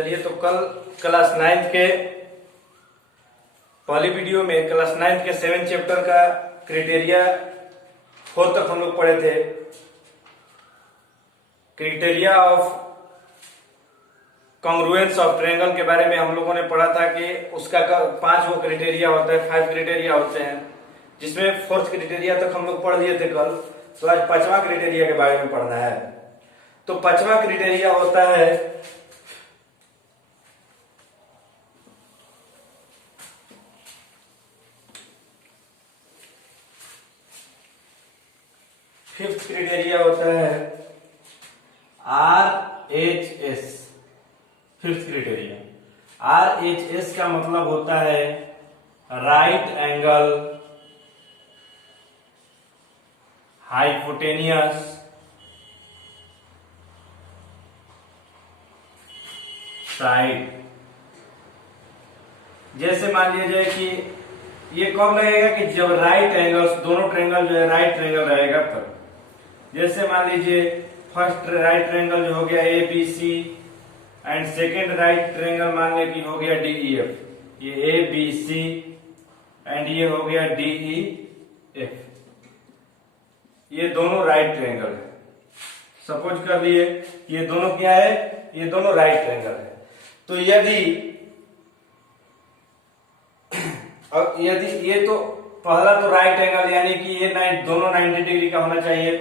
चलिए, तो कल क्लास 9 के पहली वीडियो में क्लास 9 के 7 चैप्टर का क्राइटेरिया 4 तक हम लोग पढ़े थे। Criteria of congruence of triangle के बारे में हम लोगों ने पढ़ा था कि उसका 5 वो क्राइटेरिया होता है, 5 क्राइटेरिया होते हैं, जिसमें 4th क्राइटेरिया तक हम लोग पढ़ लिए थे कल। तो आज 5वां क्राइटेरिया के बारे में पढ़ना है। तो 5वां क्राइटेरिया होता है फिफ्थ क्राइटेरिया होता है RHS। फिफ्थ क्राइटेरिया RHS का मतलब होता है राइट एंगल हाइपोटेनियस साइड। जैसे मान लिया जाए कि ये कब लगेगा कि जब राइट एंगल्स, दोनों ट्रायंगल जो है राइट ट्रायंगल रहेगा तब। जैसे मान लीजिए फर्स्ट राइट ट्रायंगल जो हो गया ABC and second right triangle मान लिया कि हो गया DEF। ये ABC एंड ये हो गया DEF। ये दोनों राइट ट्रायंगल है। सपोज कर लिए ये दोनों क्या है, ये दोनों राइट ट्रायंगल है। तो यदि ये तो पहला तो राइट एंगल यानी कि ये दोनों 90 डिग्री का होना चाहिए,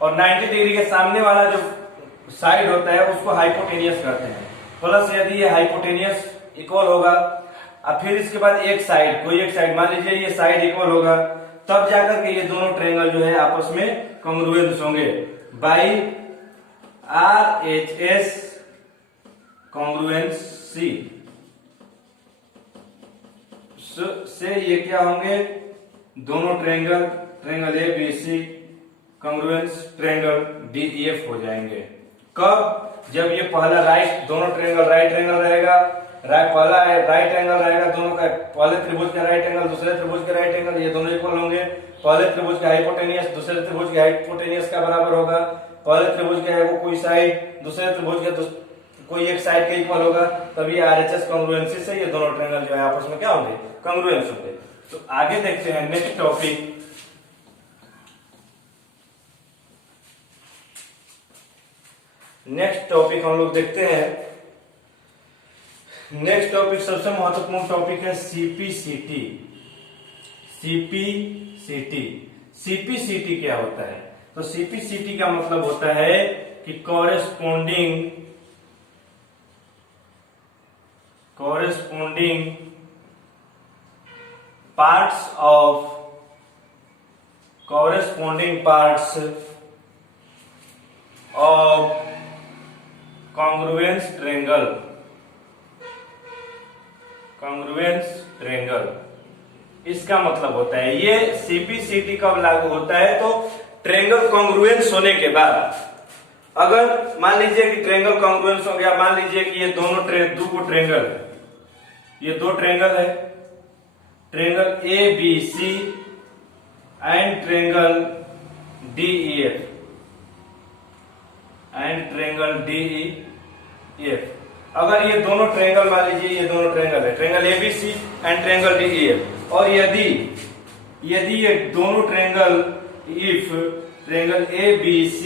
और 90 डिग्री के सामने वाला जो साइड होता है उसको हाइपोटेनियस कहते हैं। प्लस यदि ये हाइपोटेनियस इक्वल होगा और फिर इसके बाद एक साइड, कोई एक साइड मान लीजिए ये साइड इक्वल होगा, तब जाकर के ये दोनों ट्रायंगल जो है आपस में कॉन्ग्रुएंस होंगे बाई RHS कॉन्ग्रुएंसी से ये क्या होंगे, दोनों triangle ABC congruence triangle DEF हो जाएंगे। कब? जब ये पहला राइट, दोनों ट्रायंगल राइट ट्रायंगल रहेगा, पहला राइट एंगल रहेगा दोनों का, पहले त्रिभुज का राइट एंगल दूसरे त्रिभुज के राइट एंगल, ये दोनों इक्वल होंगे। पहले त्रिभुज का हाइपोटेनियस दूसरे त्रिभुज के हाइपोटेनियस का बराबर होगा। पहले त्रिभुज का है वो कोई साइड दूसरे त्रिभुज के कोई एक साइड के इक्वल होगा, तभी RHS कॉन्ग्रुएंसी से ये दोनों ट्रायंगल जो है आपस में क्या होंगे, कॉन्ग्रुएंस होंगे। तो आगे देखते हैं नेक्स्ट टॉपिक। नेक्स्ट टॉपिक हम लोग देखते हैं। नेक्स्ट टॉपिक सबसे महत्वपूर्ण टॉपिक है CPCT। CPCT क्या होता है? तो CPCT का मतलब होता है कि corresponding parts of congruence triangle. इसका मतलब होता है, ये CPCT कब लागू होता है, तो ट्रायंगल कॉन्ग्रुएंस होने के बाद। अगर मान लीजिए कि ट्रायंगल कॉन्ग्रुएंस हो गया, मान लीजिए कि ये दोनों दो ट्रायंगल है, ये दो ट्रायंगल है, triangle ABC and triangle DEF अगर ये दोनों ट्रायंगल मान लीजिए ये दोनों ट्रायंगल है, triangle ABC and triangle DEF, और यदि ये दोनों triangle triangle ABC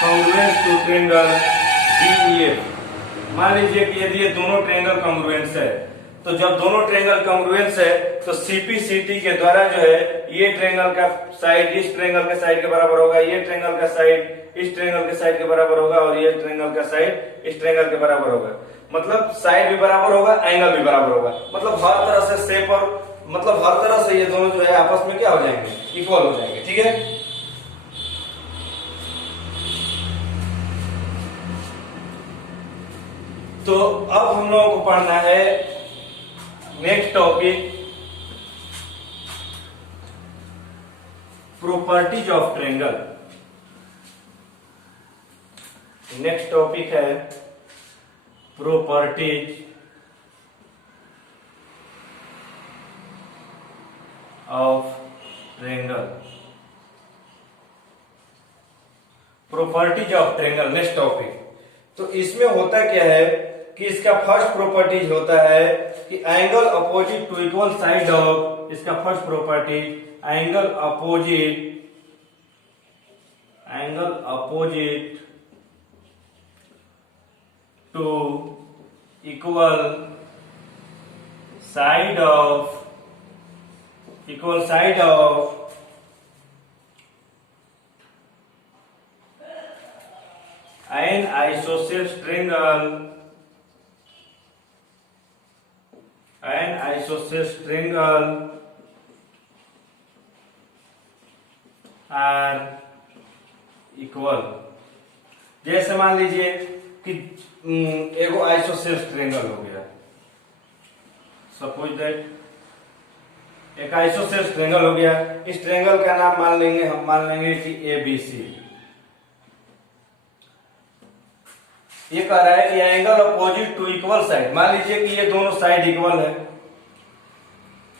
congruence to triangle DEF, मान लीजिए कि यदि ये दोनों ट्रायंगल कॉन्ग्रुएंस है, तो जब दोनों ट्रायंगल कॉन्ग्रुएंस है तो CPCT के द्वारा जो है ये ट्रायंगल का साइड इस ट्रायंगल के साइड के बराबर होगा, ये ट्रायंगल का साइड इस ट्रायंगल के साइड के बराबर होगा, और ये ट्रायंगल का साइड इस ट्रायंगल के बराबर होगा। मतलब साइड भी बराबर होगा, एंगल भी बराबर होगा, मतलब हर तरह से शेप और मतलब हर तरह से ये दोनों जो है आपस में क्या हो जाएंगे, इक्वल हो जाएंगे। ठीक है। तो अब हम लोगों को पढ़ना है next topic, properties of triangle. Next topic है properties of triangle. Properties of triangle next topic. तो इसमें होता क्या है कि इसका फर्स्ट प्रॉपर्टीज होता है कि angle opposite to equal side of, इसका first property angle opposite to equal side of an isosceles triangle are equal। जैसे मान लीजिए कि एगो आइसोसेल्स ट्रायंगल हो गया, सपोज दैट एक आइसोसेल्स ट्रायंगल हो गया। इस ट्रायंगल का नाम मान लेंगे कि ABC। ये कह रहा है कि angle opposite to equal side, मान लीजिए कि ये दोनों साइड इक्वल है।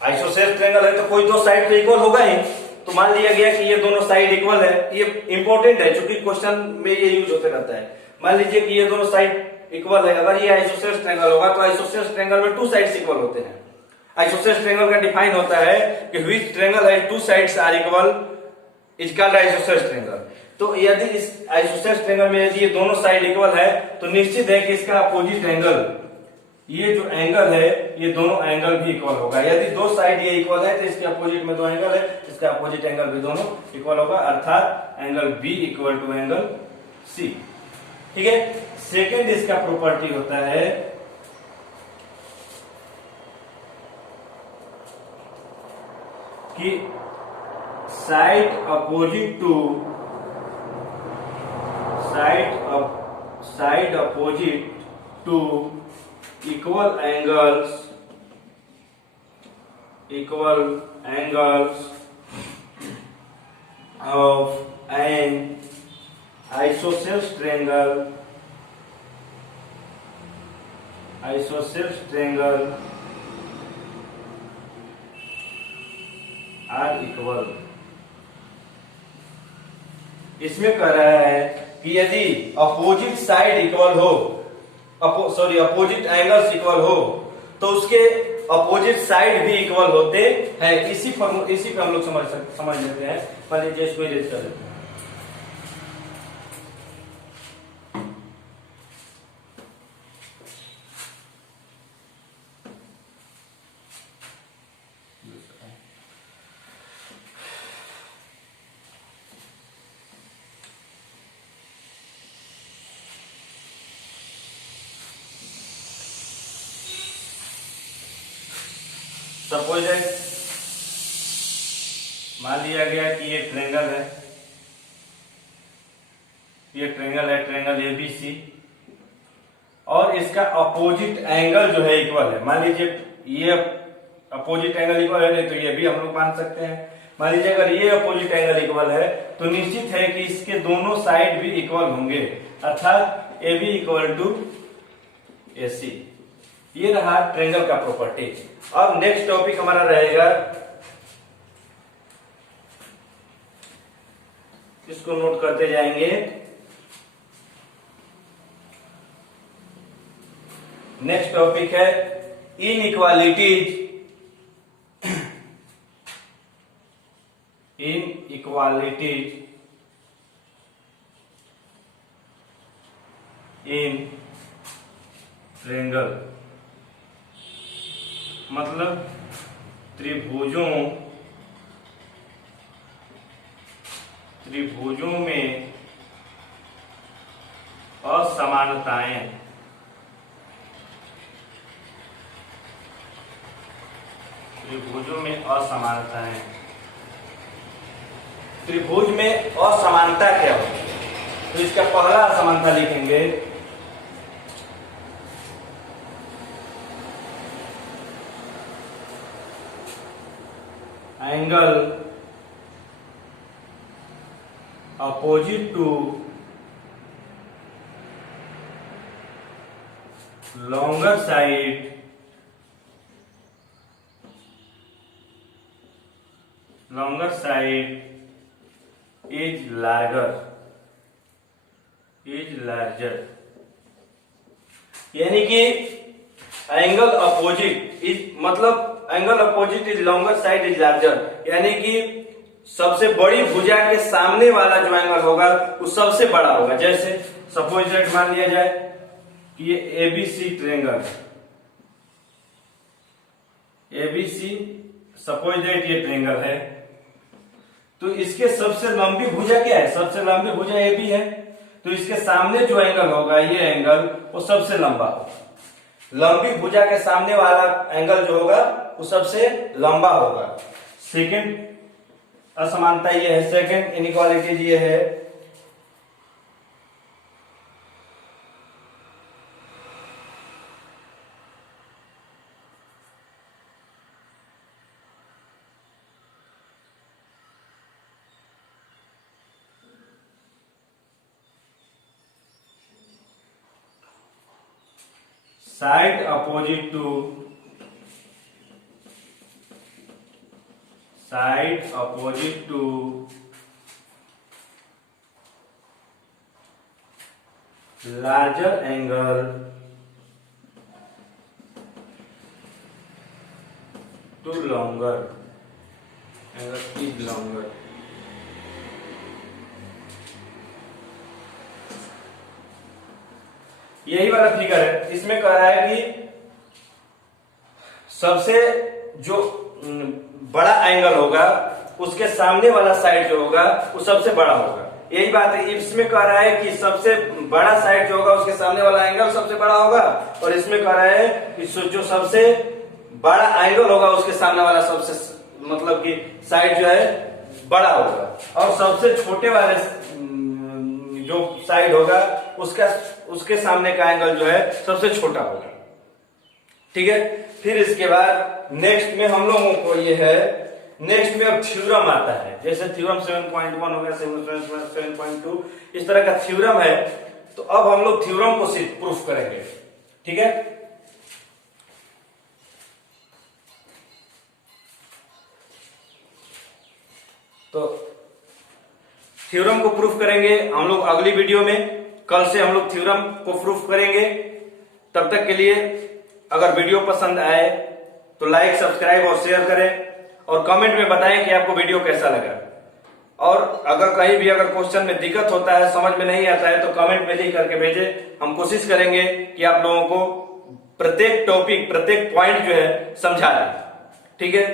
आइसोसेल्स ट्रायंगल है तो कोई दो साइड तो इक्वल होगा ही, तो मान लिया गया कि ये दोनों साइड इक्वल है। ये इंपॉर्टेंट है क्योंकि क्वेश्चन में ये यूज होते रहता है। मान लीजिए कि ये दोनों साइड इक्वल है, अगर ये आइसोसेल्स ट्रायंगल होगा तो आइसोसेल्स ट्रायंगल में टू साइड्स इक्वल होते हैं। आइसोसेल्स ट्रायंगल का डिफाइन होता है कि व्हिच ट्रायंगल है two sides are equal is called isosceles triangle. तो यदि इस आइसोसेल्स ट्रायंगल में यदि ये दोनों साइड इक्वल है तो निश्चित है कि इसका अपोजिट एंगल, ये जो एंगल है ये दोनों एंगल भी इक्वल होगा। यदि दो साइड ये इक्वल है तो इसके अपोजिट में दो एंगल है, इसका अपोजिट एंगल भी दोनों इक्वल होगा, अर्थात angle B equal to angle C. ठीक है। सेकेंड इसका प्रॉपर्टी होता है कि side opposite to equal angles of an isosceles triangle are equal। इसमें कह रहा है कि यदि अपोजिट साइड इक्वल हो, अपोजिट एंगल्स इक्वल हो तो उसके अपोजिट साइड भी इक्वल होते हैं। इसी पे हम लोग समझ लेते हैं। मान लीजिए इसको इरेज कर लेते हैं। सपोज मान लिया गया कि ये ट्रायंगल है, ट्रायंगल ABC, और इसका अपोजिट एंगल जो है इक्वल है। मान लीजिए ये अपोजिट एंगल इक्वल है, नहीं तो ये भी हम लोग मान सकते हैं। मान लीजिए अगर ये अपोजिट एंगल इक्वल है तो निश्चित है कि इसके दोनों साइड भी इक्वल होंगे, अर्थात AB इक्वल टू AC। ये रहा ट्रायंगल का प्रॉपर्टी। अब नेक्स्ट टॉपिक हमारा रहेगा, इसको नोट करते जाएंगे। नेक्स्ट टॉपिक है इनइक्वालिटीज इन ट्रायंगल, मतलब त्रिभुजों में असमानताएं। त्रिभुज में असमानता क्या होती है? तो इसका पहला असमानता लिखेंगे angle opposite to longer side is larger। यानी कि एंगल अपोजिट इज मतलब angle opposite is longer side is larger, यानी कि सबसे बड़ी भुजा के सामने वाला जो एंगल होगा वो सबसे बड़ा होगा। जैसे सपोज दैट मान लिया जाए कि ये ABC triangle, ABC suppose that ये ट्रायंगल है, तो इसके सबसे लंबी भुजा क्या है? सबसे लंबी भुजा एबी है, तो इसके सामने जो एंगल होगा ये एंगल वो सबसे लंबा होगा। लंबी भुजा के सामने वाला एंगल जो होगा वो सबसे लंबा होगा। सेकंड असमानता ये है, सेकंड इनइक्वालिटीज ये है side opposite to larger angle to longer angle is longer. यही वाला फिगर है, इसमें कह रहा है कि सबसे जो बड़ा एंगल होगा उसके सामने वाला साइड जो होगा वो सबसे बड़ा होगा। यही बात है, इसमें कह रहा है कि सबसे बड़ा साइड जो होगा उसके सामने वाला एंगल सबसे बड़ा होगा, और इसमें कह रहा है कि जो सबसे बड़ा एंगल होगा उसके सामने वाला सबसे मतलब कि साइड जो है बड़ा होगा, और सबसे छोटे वाले जो साइड होगा उसके सामने का एंगल जो है सबसे छोटा होगा। ठीक है, फिर इसके बाद नेक्स्ट में हम लोगों को ये है, नेक्स्ट में अब थ्योरम आता है। जैसे थ्योरम 7.1 हो गया, 7.2 इस तरह का थ्योरम है, तो अब हम लोग थ्योरम को सिर्फ प्रूफ करेंगे। ठीक है, तो थ्योरम को प्रूफ करेंगे हम लोग अगली वीडियो में। कल से हम लोग थ्योरम को प्रूफ करेंगे। तब तक के लिए अगर वीडियो पसंद आए तो लाइक, सब्सक्राइब और शेयर करें, और कमेंट में बताएं कि आपको वीडियो कैसा लगा। और अगर कहीं भी अगर क्वेश्चन में दिक्कत होता है, समझ में नहीं आता है, तो कमेंट में लिख करके भेजें। हम कोशिश करेंगे कि आप लोगों को प्रत्येक टॉपिक, प्रत्येक पॉइंट जो है समझा दें। ठीक है।